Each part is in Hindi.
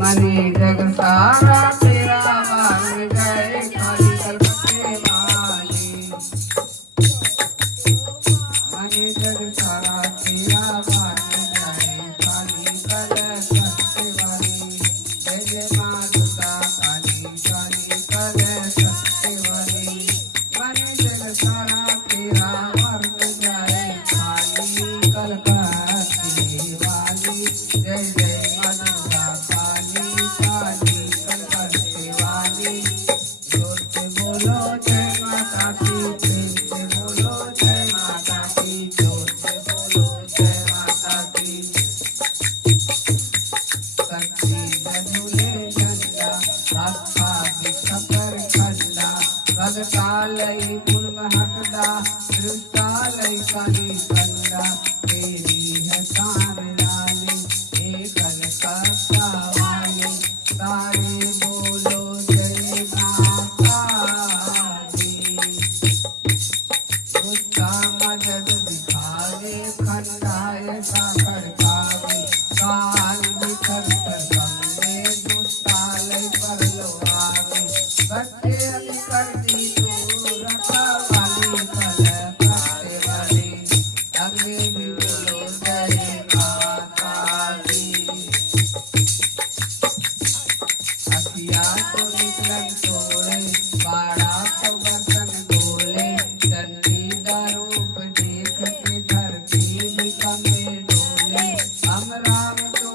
मनी जग सारा तेरा मान गए काली कलकत्ते वाली मनी जग सारा तेरा मान गए काली कलकत्ते वाली जय जय मां दुर्गा काली काली कलकत्ते वाली मनी जग सारा तेरा मान गए काली कलकत्ते वाली जय जय मां दुर्गा काली काली कलकत्ते वाली जोर से बोलो जय माता की प्रेम से बोलो जय माता की जोर से बोलो जय माता की शक्ति जनुले झंडा आस्था की खबर खंडा भगतालय पुल महकदा दृष्टालय काली कंडा तेरी है शान लाली हे कलकत्ता वाली सारे बोलो जय माता दी उसका मदद दिखावे खंडाए साकर कावे काल बिखर कर गंगे दुष्टालय पर लोआवे बच्चे अधिकर दी दूर वाली कलकत्ते वाली अगले भी बोलो जय माता दी हसिया तो निकलन तोड़े बाड़ा तो बर्तन बोले चंडी का रूप देख के धरती भी कमे डोले हम राम दो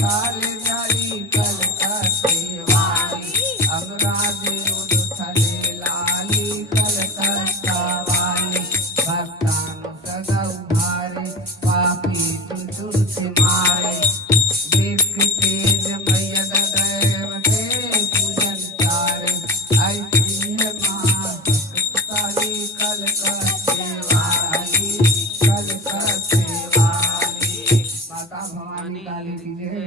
साल जाई कलकत्ते वाली हम राजेव दुठले लाली कलकत्ता वाली भक्तानु सदा उभारे पापी तुझ से मारे देख के तेज मैया दैव के पूजन तारे ऐसी है माँ काली कलकत्ते वाली माता भवानी काली की जय।